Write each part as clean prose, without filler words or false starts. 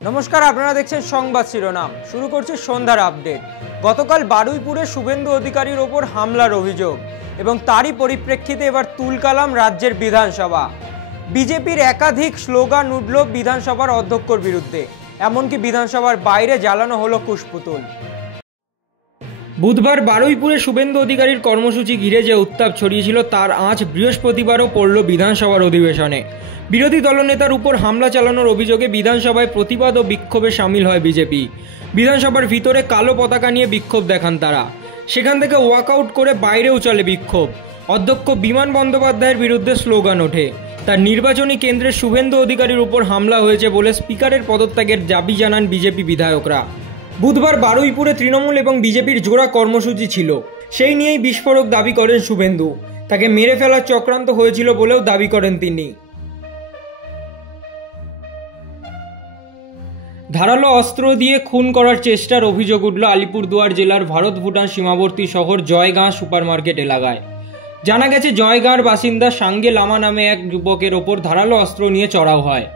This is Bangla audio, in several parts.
নমস্কার, আপনারা দেখছেন সংবাদ শিরোনাম। শুরু করছি সন্ধ্যার আপডেট। গতকাল বারুইপুরে শুভেন্দু অধিকারীর ওপর হামলার অভিযোগ এবং তারই পরিপ্রেক্ষিতে এবার তুলকালাম রাজ্যের বিধানসভা। বিজেপির একাধিক স্লোগান উঠল বিধানসভার অধ্যক্ষর বিরুদ্ধে, এমনকি বিধানসভার বাইরে জ্বালানো হলো কুশপুতুল। বুধবার বারুইপুরে শুভেন্দু অধিকারীর কর্মসূচি ঘিরে যে উত্তাপ ছড়িয়েছিল তার আঁচ বৃহস্পতিবারও পড়ল বিধানসভার অধিবেশনে। বিরোধী দলনেতার উপর হামলা চালানোর অভিযোগে বিধানসভায় প্রতিবাদ ও বিক্ষোভে সামিল হয় বিজেপি। বিধানসভার ভিতরে কালো পতাকা নিয়ে বিক্ষোভ দেখান তারা। সেখান থেকে ওয়াকআউট করে বাইরেও চলে বিক্ষোভ। অধ্যক্ষ বিমান বন্দ্যোপাধ্যায়ের বিরুদ্ধে স্লোগান ওঠে। তার নির্বাচনী কেন্দ্রে শুভেন্দু অধিকারীর উপর হামলা হয়েছে বলে স্পিকারের পদত্যাগের দাবি জানান বিজেপি বিধায়করা। বুধবার বারুইপুরে তৃণমূল এবং বিজেপির জোড়া কর্মসূচি ছিল, সেই নিয়েই বিস্ফোরক দাবি করেন শুভেন্দু। তাকে মেরে ফেলার চক্রান্ত হয়েছিল বলেও দাবি করেন তিনি। ধারালো অস্ত্র দিয়ে খুন করার চেষ্টার অভিযোগ উঠল আলিপুরদুয়ার জেলার ভারত ভুটান সীমাবর্তী শহর জয়গাঁ সুপার মার্কেট এলাকায়। জানা গেছে জয়গাঁর বাসিন্দা সাঙ্গে লামা নামে এক যুবকের ওপর ধারালো অস্ত্র নিয়ে চড়াও হয়।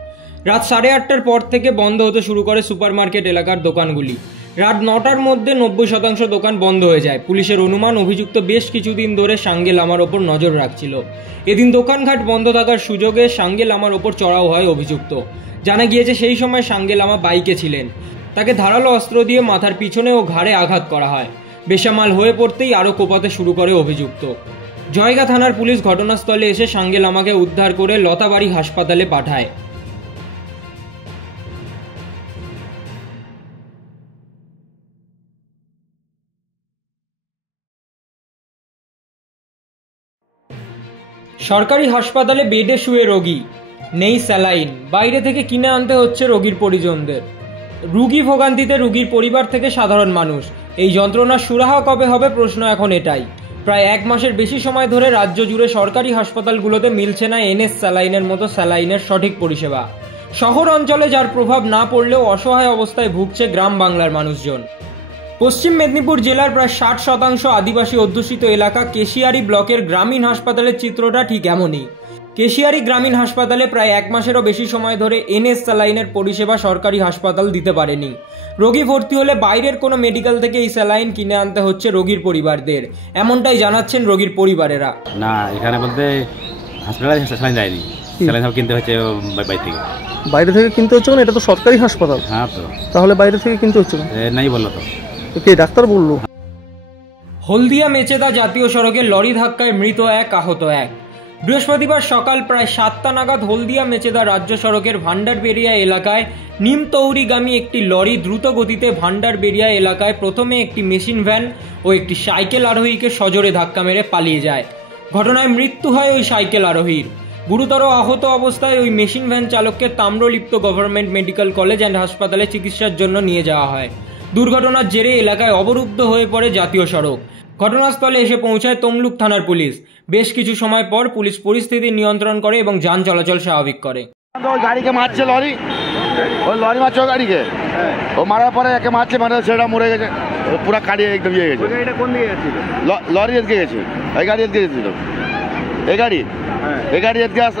রাত 8:30টার পর থেকে বন্ধ হতে শুরু করে সুপার মার্কেট এলাকার দোকানগুলি। রাত 9টার মধ্যে 90% দোকান বন্ধ হয়ে যায়। পুলিশের অনুমান অভিযুক্ত বেশ কিছুদিন ধরে সাঙ্গে লামার ওপর নজর রাখছিল। এদিন দোকানঘাট বন্ধ থাকার সুযোগে সাঙ্গে লামার ওপর চড়াও হয় অভিযুক্ত। জানা গিয়েছে সেই সময় সাঙ্গে লামা বাইকে ছিলেন। তাকে ধারালো অস্ত্র দিয়ে মাথার পিছনে ও ঘাড়ে আঘাত করা হয়। বেসামাল হয়ে পড়তেই আরও কোপাতে শুরু করে অভিযুক্ত। জয়গাঁ থানার পুলিশ ঘটনাস্থলে এসে সাঙ্গে লামাকে উদ্ধার করে লতাবাড়ি হাসপাতালে পাঠায়। সরকারি হাসপাতালে বেডে শুয়ে রোগী, নেই স্যালাইন, বাইরে থেকে কিনে আনতে হচ্ছে রোগীর পরিজনদের। রোগী ভোগান্তিতে রোগীর পরিবার থেকে সাধারণ মানুষ। এই যন্ত্রণার সুরাহা কবে হবে প্রশ্ন এখন এটাই। প্রায় 1 মাসের বেশি সময় ধরে রাজ্য জুড়ে সরকারি হাসপাতালগুলোতে মিলছে না এনএস স্যালাইনের মতো স্যালাইনের সঠিক পরিষেবা। শহর অঞ্চলে যার প্রভাব না পড়লেও অসহায় অবস্থায় ভুগছে গ্রাম বাংলার মানুষজন। পশ্চিম মেদিনীপুর জেলার প্রায় 60% আদিবাসী অধ্যুষিত এলাকা কেশিয়ারি ব্লকের গ্রামীণ হাসপাতালের চিত্রটা ঠিক এমনই। কেশিয়ারি গ্রামীণ হাসপাতালে প্রায় 1 মাসেরও বেশি সময় ধরে এনএস স্যালাইনের পরিষেবা সরকারি হাসপাতাল দিতে পারেনি। রোগী ভর্তি হলে বাইরের কোনো মেডিকেল থেকে এই স্যালাইন কিনে আনতে হচ্ছে রোগীর পরিবারদের, এমনটাই জানাচ্ছেন রোগীর পরিবারেরা। না, এখানে বলতে হাসপাতালে স্যালাইন দেয়নি, স্যালাইন সব কিনতে হচ্ছে বাইরে থেকে কিনতে হচ্ছে। এটা তো সরকারি হাসপাতাল। হ্যাঁ, তো তাহলে বাইরে থেকে কিনতে হচ্ছে না? নাই বললো তো, কে ডাক্তার বললো। হলদিয়া মেচেদা জাতীয় সড়কে লরি ধাক্কায় মৃত 1, আহত 1। বৃহস্পতিবার সকাল প্রায় 7টা নাগাদ হলদিয়া মেচেদা রাজ্য সড়কের ভান্ডারবেরিয়া এলাকায় নিমতৌরিগামী একটি লরি দ্রুত গতিতে ভান্ডারবেরিয়া এলাকায় প্রথমে একটি মেশিন ভ্যান ও একটি সাইকেল আরোহীকে সজোরে ধাক্কা মেরে পালিয়ে যায়। ঘটনায় মৃত্যু হয় ওই সাইকেল আরোহীর। গুরুতর আহত অবস্থায় ওই মেশিন ভ্যান চালককে Tamralipta government medical college and হাসপাতালে চিকিৎসার জন্য নিয়ে যাওয়া হয়। দুর্ঘটনার জেরে এলাকায় অবরুদ্ধ হয়ে পড়ে জাতীয় সড়ক। ঘটনাস্থলে এসে পৌঁছায় তমলুক থানার পুলিশ। বেশ কিছু সময় পর পুলিশ পরিস্থিতি নিয়ন্ত্রণ করে এবং যান চলাচল স্বাভাবিক করে। গাড়িকে মারছে লরি, ওই লরি মারছে গাড়িকে, ও মারার পরে একে মারছে, মানে সেটা মরে গেছে, পুরো কাটিয়ে একদম ইয়ে গেছে। কোন দিকে গেছিল? লরি এদিকে গেছে, এই গাড়ি এদিকে গেছিল, এই গাড়ি এদিকে আসে।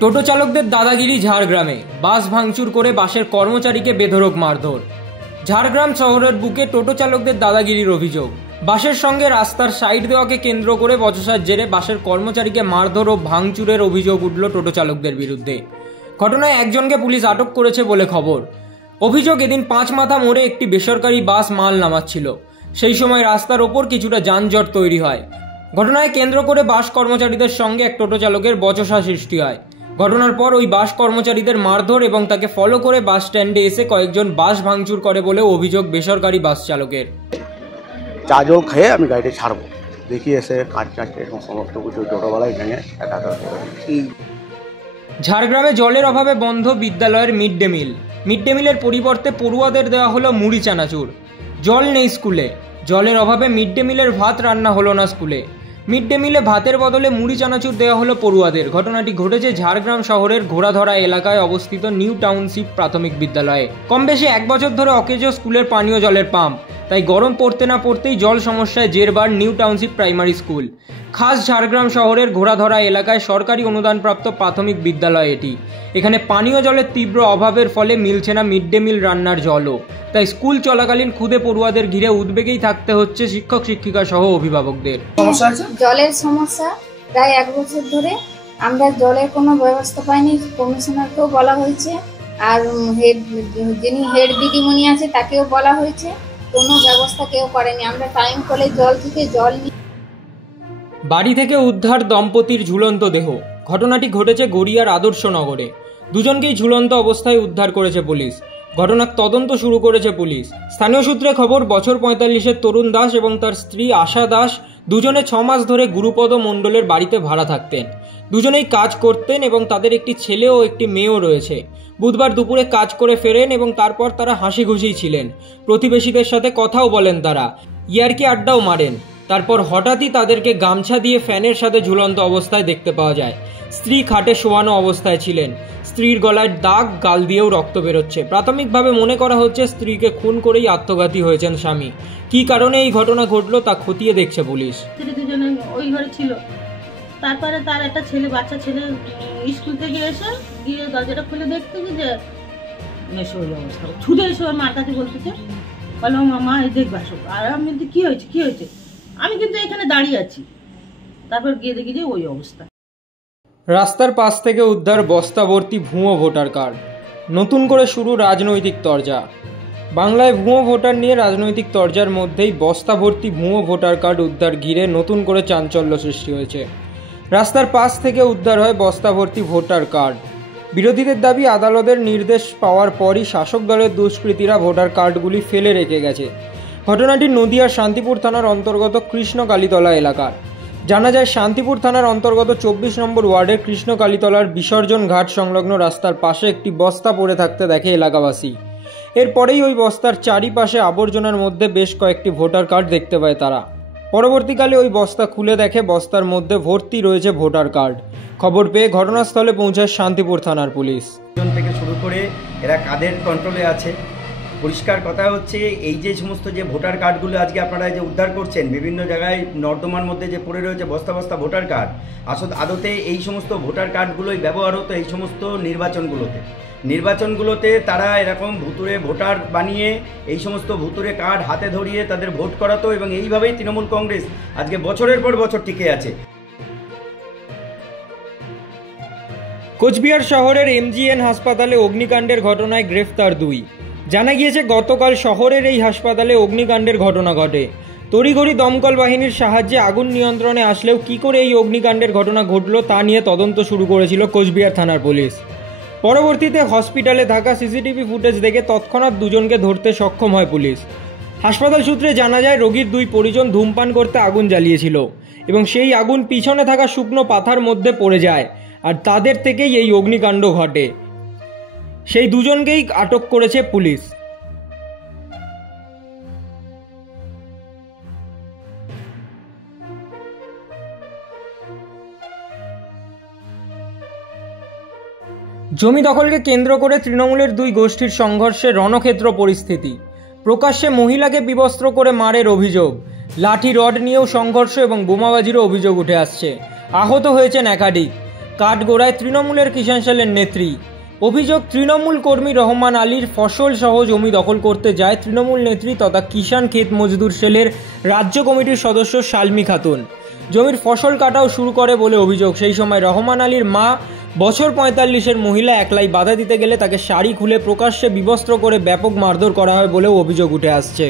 টোটো চালকদের দাদাগিরি ঝাড়গ্রামে। বাস ভাঙচুর করে বাসের কর্মচারীকে বেধড়ক মারধর। ঝাড়গ্রাম শহরের বুকে টোটো চালকদের দাদাগিরির অভিযোগ। বাসের সঙ্গে রাস্তার সাইড দেওয়াকে কেন্দ্র করে বচসার জেরে বাসের কর্মচারীকে মারধর ও ভাঙচুরের অভিযোগ উঠল টোটো চালকদের বিরুদ্ধে। ঘটনায় একজনকে পুলিশ আটক করেছে বলে খবর। অভিযোগ, এদিন 5 মাথা মোড়ে একটি বেসরকারি বাস মাল নামাচ্ছিল। সেই সময় রাস্তার ওপর কিছুটা যানজট তৈরি হয়। ঘটনায় কেন্দ্র করে বাস কর্মচারীদের সঙ্গে এক টোটো চালকের বচসা সৃষ্টি হয়। ঘটনার পর ওই বাস কর্মচারীদের মারধর এবং তাকে ফলো করে বাস স্ট্যান্ডে এসে কয়েকজন বাস ভাঙচুর করে বলে অভিযোগ বেসরকারি বাস চালকের। চা জল খেয়ে আমি গাড়িটা ছাড়বো, দেখি এসে কাজ সমস্ত কিছু ছোটোবেলায় ভেঙে একাকার। ঝাড়গ্রামে জলের অভাবে বন্ধ বিদ্যালয়ের mid day meal. Mid day মিলের পরিবর্তে পড়ুয়াদের দেওয়া হলো মুড়ি চানাচুর। জল নেই স্কুলে। জলের অভাবে মিড ডে মিলের ভাত রান্না হলো না স্কুলে। মিড ডে মিলে ভাতের বদলে মুড়ি চানাচুর দেওয়া হলো পড়ুয়াদের। ঘটনাটি ঘটেছে ঝাড়গ্রাম শহরের ঘোড়াধরা এলাকায় অবস্থিত নিউ টাউনশিপ প্রাথমিক বিদ্যালয়ে। কম বেশি 1 বছর ধরে অকেজো স্কুলের পানীয় জলের পাম্প। তাই গরম পড়তে না পড়তেই জল সমস্যায় জেরবার নিউ টাউনশিপ প্রাইমারি স্কুল। খাস ঝাড়গ্রাম শহরের ঘোড়াধরা এলাকায় সরকারি অনুদানপ্রাপ্ত প্রাথমিক বিদ্যালয় এটি। এখানে পানীয় জলের তীব্র অভাবের ফলে মিলছে না মিড ডে মিল রান্নার জলও। তাই স্কুল চলাকালীন খুদে পড়ুয়াদের ঘিরে উদ্বেগেই থাকতে হচ্ছে শিক্ষক শিক্ষিকা সহ অভিভাবকদের। জলের সমস্যা প্রায় 1 বছর ধরে, আমরা জলের কোনো ব্যবস্থা পাইনি। কমিশনারকেও বলা হয়েছে, আর যিনি হেড দিদিমণি আছে তাকেও বলা হয়েছে, কোনো ব্যবস্থা কেউ করেনি। আমরা টাইম কলে জল থেকে জল নিই। বাড়ি থেকে উদ্ধার দম্পতির ঝুলন্ত দেহ। ঘটনাটি ঘটেছে গড়িয়ার আদর্শনগরে। দুজনকেই ঝুলন্ত অবস্থায় উদ্ধার করেছে পুলিশ। ঘটনার তদন্ত শুরু করেছে পুলিশ। স্থানীয় সূত্রে খবর, বছর 45-এর তরুণ দাস এবং তার স্ত্রী আশা দাস দুজনে 6 মাস ধরে গুরুপদ মণ্ডলের বাড়িতে ভাড়া থাকতেন। দুজনেই কাজ করতেন এবং তাদের একটি ছেলে ও একটি মেয়েও রয়েছে। বুধবার দুপুরে কাজ করে ফেরেন এবং তারপর তারা হাসি খুশি ছিলেন। প্রতিবেশীদের সাথে কথাও বলেন, তারা ইয়ার্কি আড্ডাও মারেন। তারপর হঠাৎই তাদেরকে গামছা দিয়ে ফ্যানের সাথে ঝুলন্ত অবস্থায় দেখতে পাওয়া যায়। স্ত্রী খাটে শোয়ানো অবস্থায় ছিলেন। স্ত্রীর গলায় দাগ, গাল দিয়েও রক্ত বেরোচ্ছে। প্রাথমিকভাবে মনে করা হচ্ছে স্ত্রীকে খুন করেই আত্মঘাতী হয়েছেন স্বামী। কী কারণে এই ঘটনা ঘটলো তা খতিয়ে দেখছে পুলিশ। দুজনে ওই ঘরে ছিল। তারপরে তার একটা বাচ্চা ছেলে স্কুল থেকে এসে গিয়ে দরজাটা খুলে দেখতে যে এসে ওই অবস্থা, ছুটে এসে ওর মার কাছে বলতেছে, বলো মামা এই দেখবে আসো। আর আমি কি হয়েছে, আমি কিন্তু এখানে দাঁড়িয়ে আছি। তারপর গিয়ে দেখি যে ওই অবস্থা। রাস্তার পাশ থেকে উদ্ধার বস্তা ভর্তি ভুয়ো ভোটার কার্ড। নতুন করে শুরু রাজনৈতিক তরজা। বাংলায় ভুয়ো ভোটার নিয়ে রাজনৈতিক তরজার মধ্যেই বস্তা ভর্তি ভুয়ো ভোটার কার্ড উদ্ধার ঘিরে নতুন করে চাঞ্চল্য সৃষ্টি হয়েছে। রাস্তার পাশ থেকে উদ্ধার হয় বস্তা ভর্তি ভোটার কার্ড। বিরোধীদের দাবি, আদালতের নির্দেশ পাওয়ার পরই শাসক দলের দুষ্কৃতীরা ভোটার কার্ডগুলি ফেলে রেখে গেছে। ঘটনাটি নদিয়ার শান্তিপুর থানার অন্তর্গত কৃষ্ণকালীতলা এলাকার। জানা যায়, শান্তিপুর থানার অন্তর্গত 24 নম্বর ওয়ার্ডের কৃষ্ণকালীতলার বিসর্জন ঘাট সংলগ্ন রাস্তার পাশে একটি বস্তা পড়ে থাকতে দেখে এলাকাবাসী। এরপরেই ওই বস্তার চারিপাশে আবর্জনার মধ্যে বেশ কয়েকটি ভোটার কার্ড দেখতে পায় তারা। পরবর্তীকালে ওই বস্তা খুলে দেখে বস্তার মধ্যে ভর্তি রয়েছে ভোটার কার্ড। খবর পেয়ে ঘটনাস্থলে পৌঁছায় শান্তিপুর থানার পুলিশ। থেকে শুরু করে এরা কাদের কন্ট্রোলে আছে, পরিষ্কার কথা হচ্ছে এই যে সমস্ত যে ভোটার কার্ডগুলো আজকে আপনারা যে উদ্ধার করছেন, বিভিন্ন জায়গায় নর্দমার মধ্যে যে পড়ে রয়েছে বস্তা বস্তা ভোটার কার্ড, আদতে এই সমস্ত ভোটার কার্ডগুলোই ব্যবহার হতো এই সমস্ত নির্বাচনগুলোতে তারা এরকম ভুতুরে ভোটার বানিয়ে এই সমস্ত ভুতুরে কার্ড হাতে ধরিয়ে তাদের ভোট করাতো এবং এইভাবেই তৃণমূল কংগ্রেস আজকে বছরের পর বছর টিকে আছে। কোচবিহার শহরের MGN হাসপাতালে অগ্নিকাণ্ডের ঘটনায় গ্রেফতার 2। জানা গিয়েছে, গতকাল শহরের এই হাসপাতালে অগ্নিকাণ্ডের ঘটনা ঘটে। তড়িঘড়ি দমকল বাহিনীর সাহায্যে আগুন নিয়ন্ত্রণে আসলেও কী করে এই অগ্নিকাণ্ডের ঘটনা ঘটল তা নিয়ে তদন্ত শুরু করেছিল কোচবিহার থানার পুলিশ। পরবর্তীতে হসপিটালে থাকা CCTV ফুটেজ দেখে তৎক্ষণাৎ দুজনকে ধরতে সক্ষম হয় পুলিশ। হাসপাতাল সূত্রে জানা যায়, রোগীর 2 পরিজন ধূমপান করতে আগুন জ্বালিয়েছিল এবং সেই আগুন পিছনে থাকা শুকনো পাতার মধ্যে পড়ে যায়, আর তাদের থেকেই এই অগ্নিকাণ্ড ঘটে। সেই দুজনকেই আটক করেছে পুলিশ। জমি দখলকে কেন্দ্র করে তৃণমূলের 2 গোষ্ঠীর সংঘর্ষে রণক্ষেত্র পরিস্থিতি। প্রকাশ্যে মহিলাকে বিবস্ত্র করে মারের অভিযোগ। লাঠি রড নিয়েও সংঘর্ষ এবং বোমাবাজিরও অভিযোগ উঠে আসছে। আহত হয়েছেন একাধিক। কাঠগোড়ায় তৃণমূলের কিষাণ সেলের নেত্রী। অভিযোগ, তৃণমূল কর্মী রহমান আলীর ফসল সহ জমি দখল করতে যায় তৃণমূল নেত্রী তথা কিষাণ ক্ষেত মজদুর সেলের রাজ্য কমিটির সদস্য শালমি খাতুন। জমির ফসল কাটাও শুরু করে বলে অভিযোগ। সেই সময় রহমান আলীর মা, বছর 45-এর মহিলা, একলাই বাধা দিতে গেলে তাকে শাড়ি খুলে প্রকাশ্যে বিবস্ত্র করে ব্যাপক মারধর করা হয় বলেও অভিযোগ উঠে আসছে।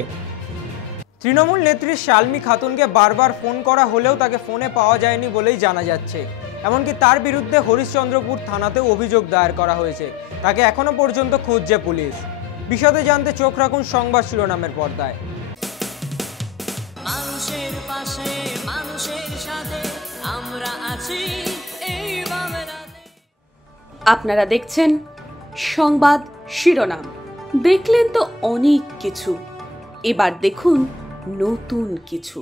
তৃণমূল নেত্রী শালমি খাতুনকে বারবার ফোন করা হলেও তাকে ফোনে পাওয়া যায়নি বলেই জানা যাচ্ছে। এমনকি তার বিরুদ্ধে হরিশ্চন্দ্রপুর থানাতেও অভিযোগ দায়ের করা হয়েছে। তাকে এখনো পর্যন্ত খুঁজছে পুলিশ। বিশদে জানতে চোখ রাখুন সংবাদ শিরোনামের পর্দায়। মানুষের পাশে, মানুষের সাথে আমরা আছি এই বাংলাতে। আপনারা দেখছেন সংবাদ শিরোনাম। দেখলেন তো অনেক কিছু, এবার দেখুন নতুন কিছু।